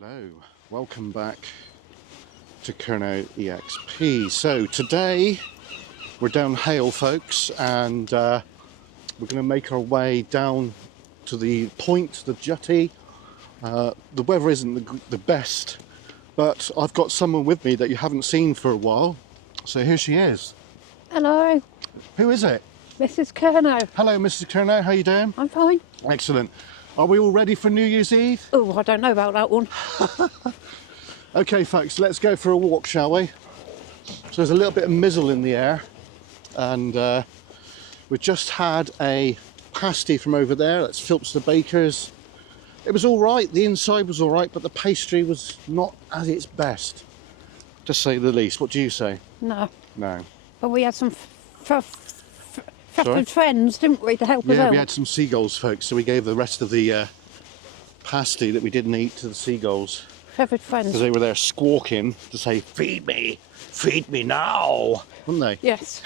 Hello, welcome back to Cornwall EXP. So today we're down HAYLE, folks, and we're going to make our way down to the point, the jetty. The weather isn't the best, but I've got someone with me that you haven't seen for a while. So here she is. Hello. Who is it? Mrs. Cornwall. Hello, Mrs. Cornwall. How you doing? I'm fine. Excellent. Are we all ready for New Year's Eve? Oh, I don't know about that one. Okay, folks, let's go for a walk, shall we? So there's a little bit of mizzle in the air, and we just had a pasty from over there. That's Philps the Baker's. It was all right. The inside was all right, but the pastry was not at its best, to say the least. What do you say? No. No. But we had some trusted friends, didn't we, to help us out? Yeah, we had some seagulls, folks, so we gave the rest of the pasty that we didn't eat to the seagulls. Trusted friends. Because they were there squawking to say, feed me now, weren't they? Yes.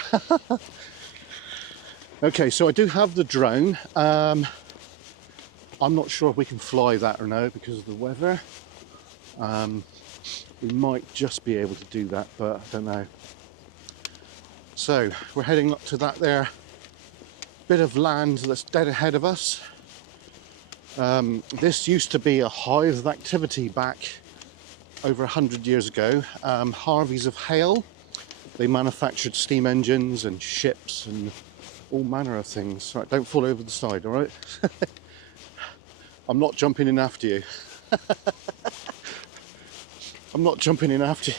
Okay, so I do have the drone. I'm not sure if we can fly that or no because of the weather. We might just be able to do that, but I don't know. So we're heading up to that there bit of land that's dead ahead of us. This used to be a hive of activity back over 100 years ago. Harveys of HAYLE. They manufactured steam engines and ships and all manner of things. Right, don't fall over the side, all right? I'm not jumping in after you. I'm not jumping in after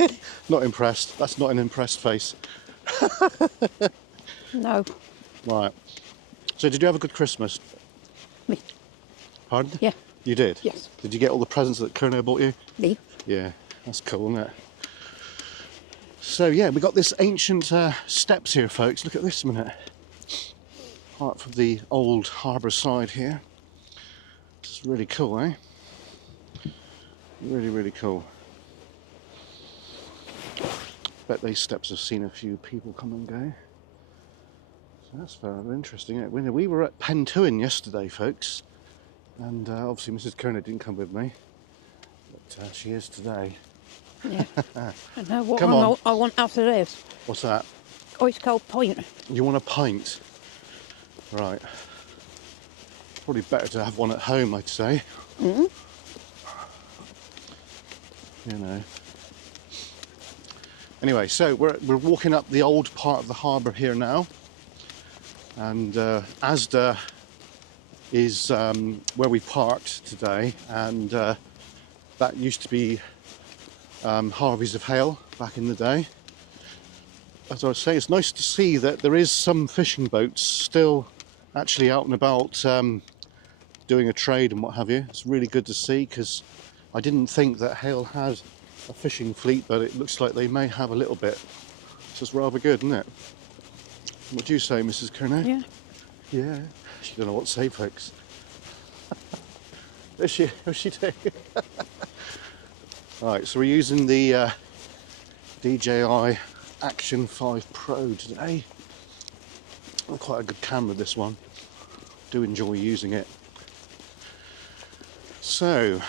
you. Not impressed. That's not an impressed face. No. Right. So did you have a good Christmas? Me. Pardon? Yeah. You did? Yes. Did you get all the presents that Cornwall bought you? Me. Yeah, that's cool, isn't it? So yeah, we got this ancient steps here, folks. Look at this a minute. Part of the old harbour side here. It's really cool, eh? Really, really cool. Bet these steps have seen a few people come and go. So that's very interesting, isn't it? We were at Pentuin yesterday, folks. And obviously Mrs. Cornwall didn't come with me. But she is today. Yeah. I know what Come on. I want after this. What's that? Ice cold pint. You want a pint? Right. Probably better to have one at home, I'd say. Mm-hmm. You know. Anyway, so we're walking up the old part of the harbour here now. And Asda is where we parked today. And that used to be Harveys of HAYLE back in the day. As I was saying, it's nice to see that there is some fishing boats still actually out and about doing a trade and what have you. It's really good to see, because I didn't think that HAYLE had a fishing fleet, but it looks like they may have a little bit. So it's rather good, isn't it? What do you say, Mrs. Cornwall? Yeah. Yeah. She don't know what to say, folks. What's she doing? Right, so we're using the DJI Action 5 Pro today. Quite a good camera, this one. Do enjoy using it. So,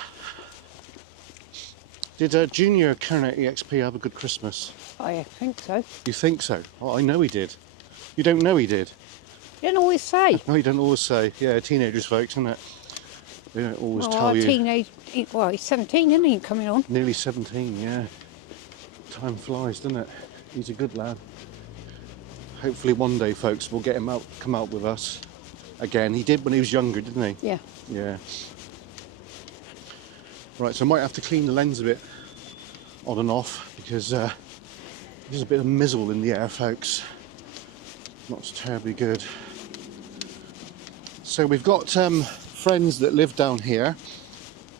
did Junior Cornwall EXP have a good Christmas? I think so. You think so? Oh, I know he did. You don't know he did? You don't always say. No, you don't always say. Yeah, teenagers, folks, isn't it? They don't always tell you. Teenage. Well, he's 17, isn't he? Coming on. Nearly 17, yeah. Time flies, doesn't it? He's a good lad. Hopefully one day, folks, we'll get him out, come out with us again. He did when he was younger, didn't he? Yeah. Yeah. Right, so I might have to clean the lens a bit on and off, because there's a bit of mizzle in the air, folks. Not terribly good. So we've got friends that live down here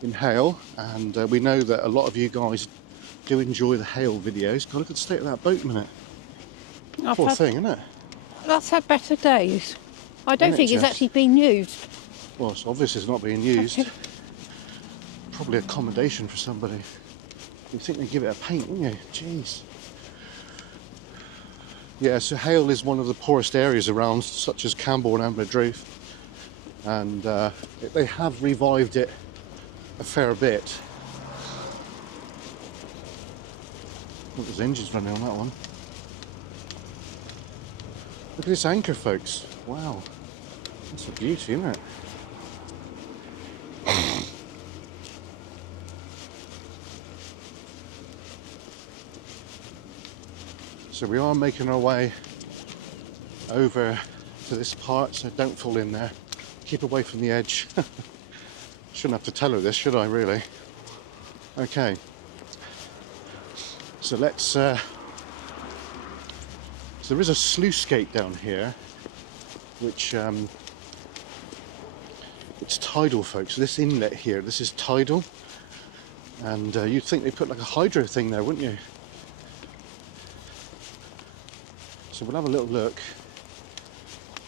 in HAYLE, and we know that a lot of you guys do enjoy the HAYLE videos. God, look at the state of that boat a minute. Poor thing, isn't it? That's had better days. I don't Isn't it think it's just? actually been used. Well, it's obvious it's not being used. Probably accommodation for somebody. You'd think they'd give it a paint, wouldn't you? Jeez. Yeah, so HAYLE is one of the poorest areas around, such as Camborne and Madrooth. And they have revived it a fair bit. Look, there's engines running on that one. Look at this anchor, folks. Wow. That's a beauty, isn't it? So we are making our way over to this part, so don't fall in there. Keep away from the edge. Shouldn't have to tell her this, should I, really? Okay. So let's... so there is a sluice gate down here, which... it's tidal, folks. This inlet here, this is tidal. And you'd think they put like a hydro thing there, wouldn't you? So we'll have a little look.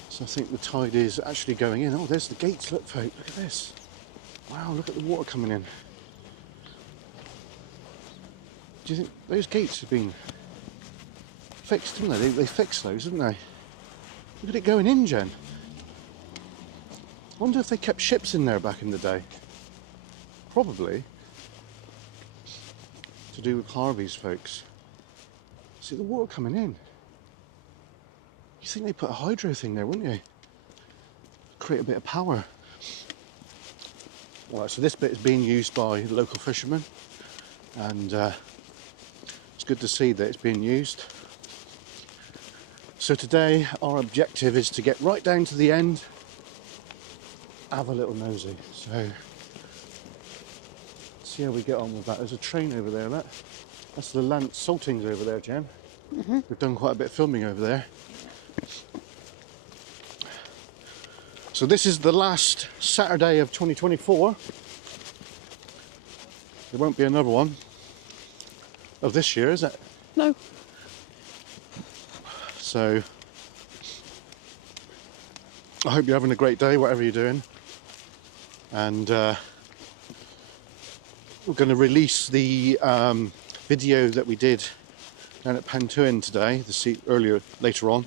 So I think the tide is actually going in. Oh, there's the gates. Look, folks. Look at this. Wow, look at the water coming in. Do you think those gates have been fixed, haven't they? They fixed those, haven't they? Look at it going in, Jen. I wonder if they kept ships in there back in the day. Probably. To do with Harvey's, folks. See the water coming in. You think they put a hydro thing there, wouldn't you? Create a bit of power. Alright, so this bit is being used by local fishermen, and it's good to see that it's being used. So today our objective is to get right down to the end, have a little nosy. So see how we get on with that. There's a train over there, look. That's the Lance Saltings over there, Jen. We've done quite a bit of filming over there. So this is the last Saturday of 2024. There won't be another one of this year, is it? No. So I hope you're having a great day, whatever you're doing. And we're going to release the video that we did down at Pantuin today, later on.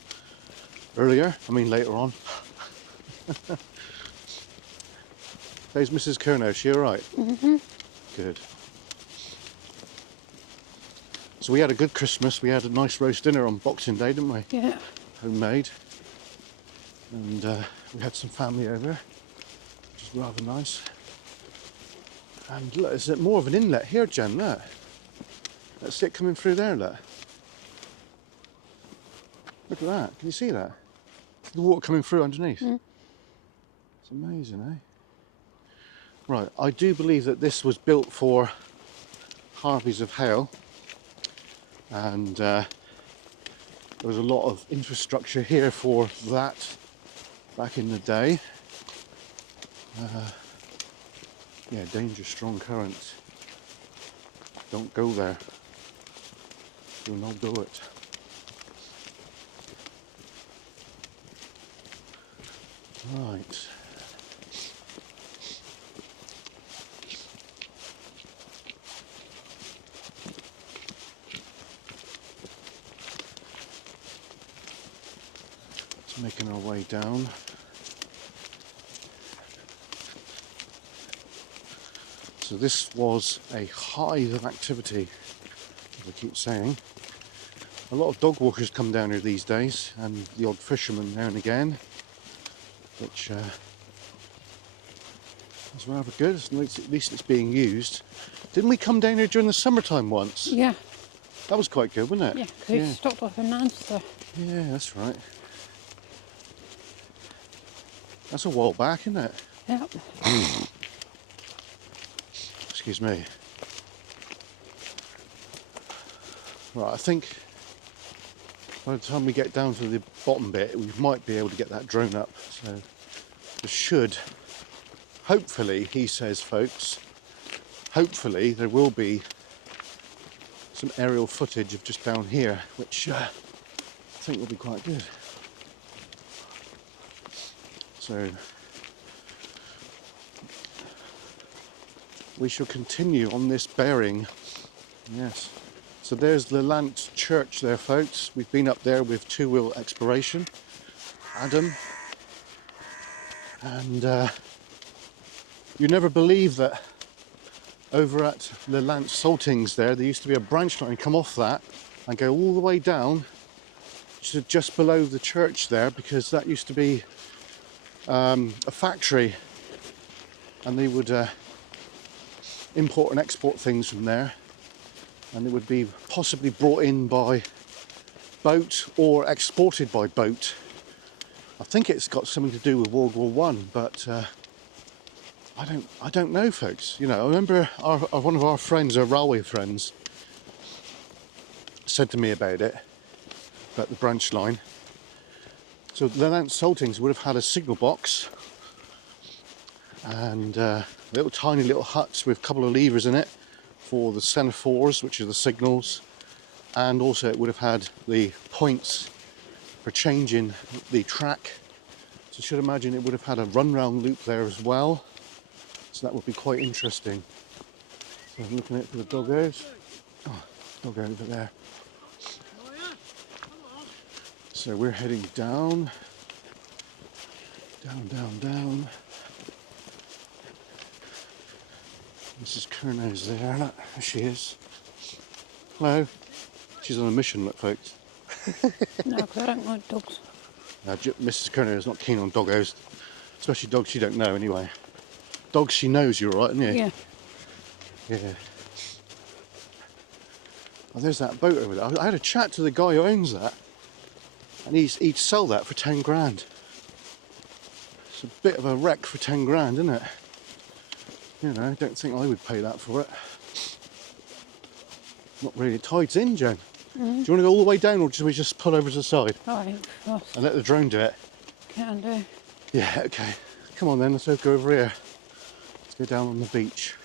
How's Mrs. Kernow? Is she all right? Mm-hmm. Good. So we had a good Christmas. We had a nice roast dinner on Boxing Day, didn't we? Yeah. Homemade. And we had some family over, which is rather nice. And look, is it more of an inlet here, Jen? Look. Let's see it coming through there, look. Look at that. Can you see that? The water coming through underneath. Mm. It's amazing, eh? Right, I do believe that this was built for Harveys of Hale, and there was a lot of infrastructure here for that back in the day. Yeah, dangerous, strong currents. Don't go there. Do not do it. Right. Just making our way down. So this was a hive of activity, as I keep saying. A lot of dog walkers come down here these days, and the odd fisherman now and again, which is rather good. At least it's being used. Didn't we come down here during the summertime once? Yeah. That was quite good, wasn't it? Yeah, because it stopped off an answer. Yeah, that's right. That's a while back, isn't it? Yep. Excuse me. Right, I think by the time we get down to the bottom bit, we might be able to get that drone up. So there should, hopefully, he says, folks, hopefully there will be some aerial footage of just down here, which I think will be quite good. So we shall continue on this bearing. Yes. So there's the Lant Church there, folks. We've been up there with Two Wheel Exploration, Adam. And you never believe that over at the Lance Saltings there used to be a branch line come off that and go all the way down to just below the church there, because that used to be a factory, and they would import and export things from there, and it would be possibly brought in by boat or exported by boat. I think it's got something to do with World War One, but I don't know, folks. You know, I remember one of our friends, our railway friends, said to me about it, about the branch line. So the Lance Saltings would have had a signal box and little tiny little huts with a couple of levers in it for the semaphores, which are the signals, and also it would have had the points for changing the track. So I should imagine it would have had a run round loop there as well. So that would be quite interesting. So I'm looking out for the doggos. Oh, doggo over there. So we're heading down, down. Mrs. Curnow's there, look, there she is. Hello. She's on a mission, look, folks. No, 'cause I don't like dogs. Mrs. Curnow is not keen on doggos, especially dogs she don't know anyway. Dogs she knows, you're right, aren't you? Yeah. Yeah. Oh, there's that boat over there. I had a chat to the guy who owns that, and he'd sell that for 10 grand. It's a bit of a wreck for 10 grand, isn't it? You know, I don't think I would pay that for it. Not really. Tide's in, Jen. Do you want to go all the way down, or should we just pull over to the side Alright, fast. and let the drone do it? Can do. Yeah, okay. Come on then, let's go over here. Let's go down on the beach.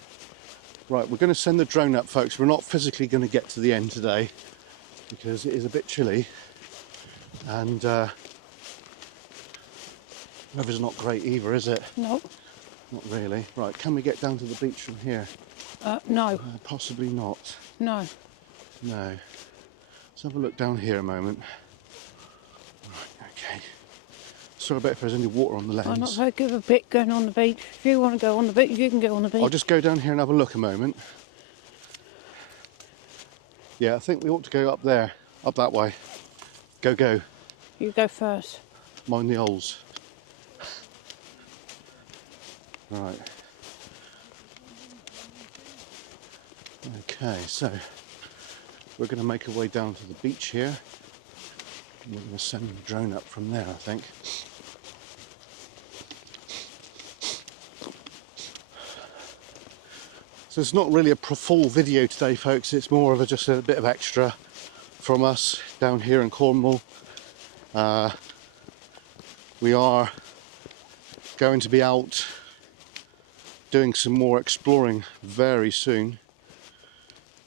Right, we're going to send the drone up, folks. We're not physically going to get to the end today because it is a bit chilly and weather's not great either, is it? No. Not really. Right, can we get down to the beach from here? No. Possibly not. No. No. Let's have a look down here a moment. Right, okay. Sorry about if there's any water on the lens. I'm not very good a bit going on the beach. If you want to go on the beach, you can go on the beach. I'll just go down here and have a look a moment. Yeah, I think we ought to go up there, up that way. Go. You go first. Mind the holes. Right. Okay, so we're going to make our way down to the beach here. And we're going to send the drone up from there, I think. So it's not really a full video today, folks. It's more of just a bit of extra from us down here in Cornwall. We are going to be out doing some more exploring very soon.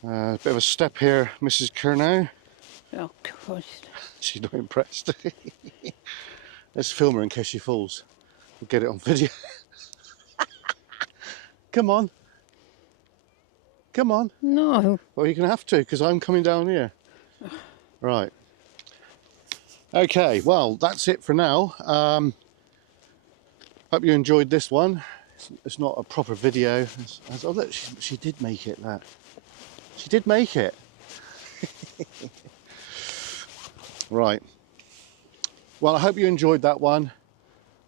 A bit of a step here, Mrs. Curnow. Oh, Christ. She's not impressed. Let's film her in case she falls. We'll get it on video. Come on. Come on. No. Well, you're going to have to, because I'm coming down here. Right. Okay, well, that's it for now. Hope you enjoyed this one. It's not a proper video. Oh, look, she did make it, that. She did make it. Right. Well, I hope you enjoyed that one.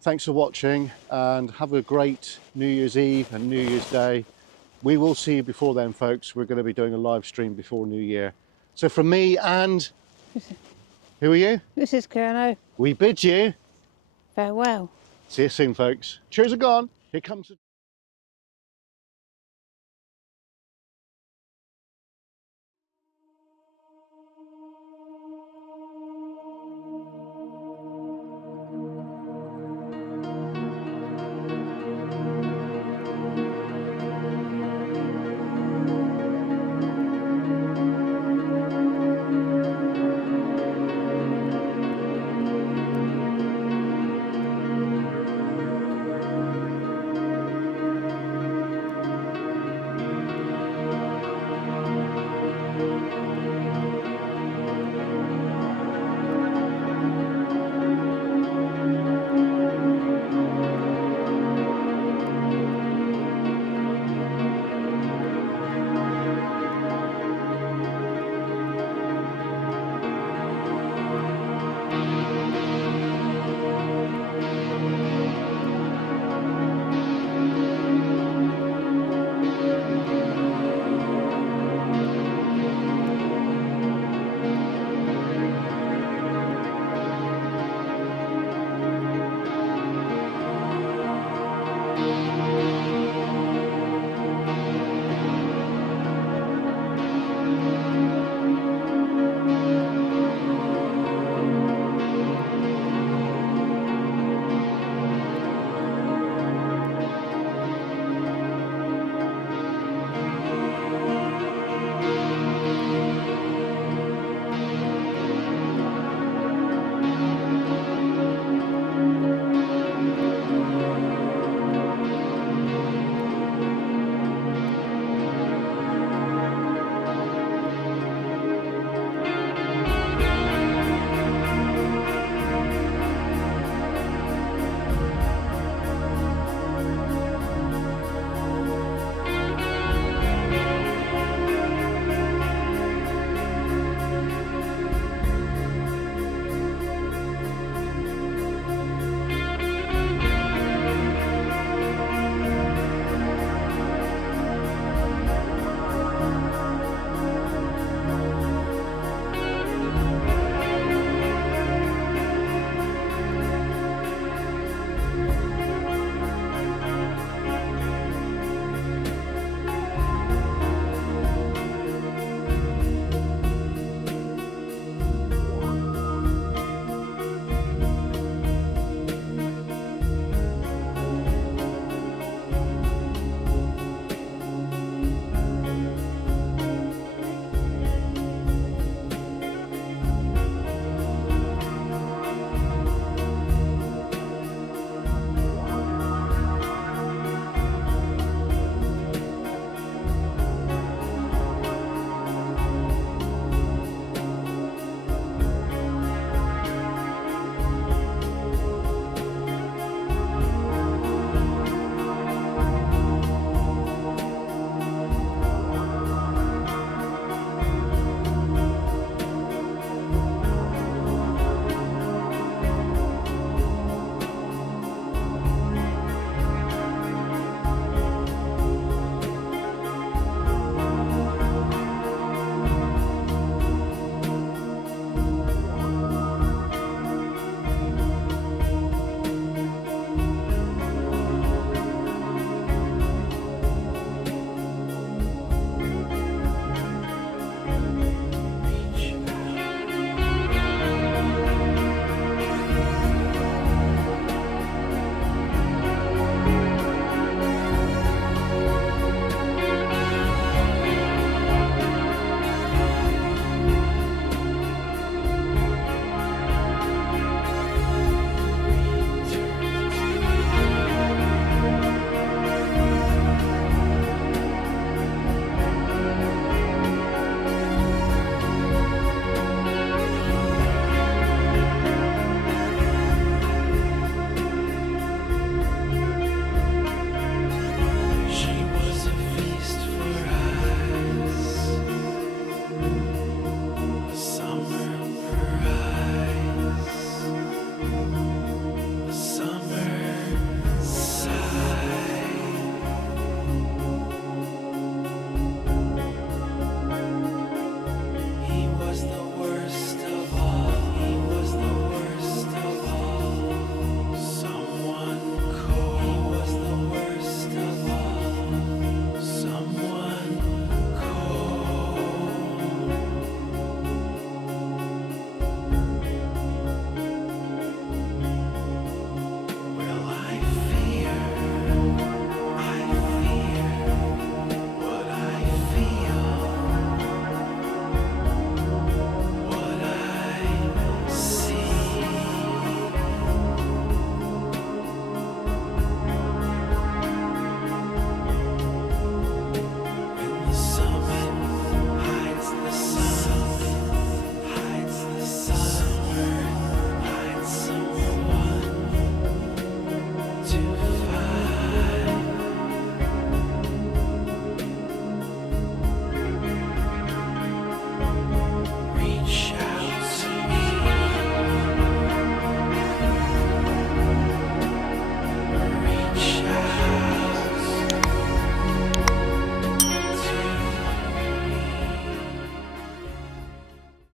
Thanks for watching, and have a great New Year's Eve and New Year's Day. We will see you before then, folks. We're going to be doing a live stream before New Year. So from me and... Who are you? This is Kerno. We bid you Farewell. see you soon, folks. Cheers are gone. Here comes the...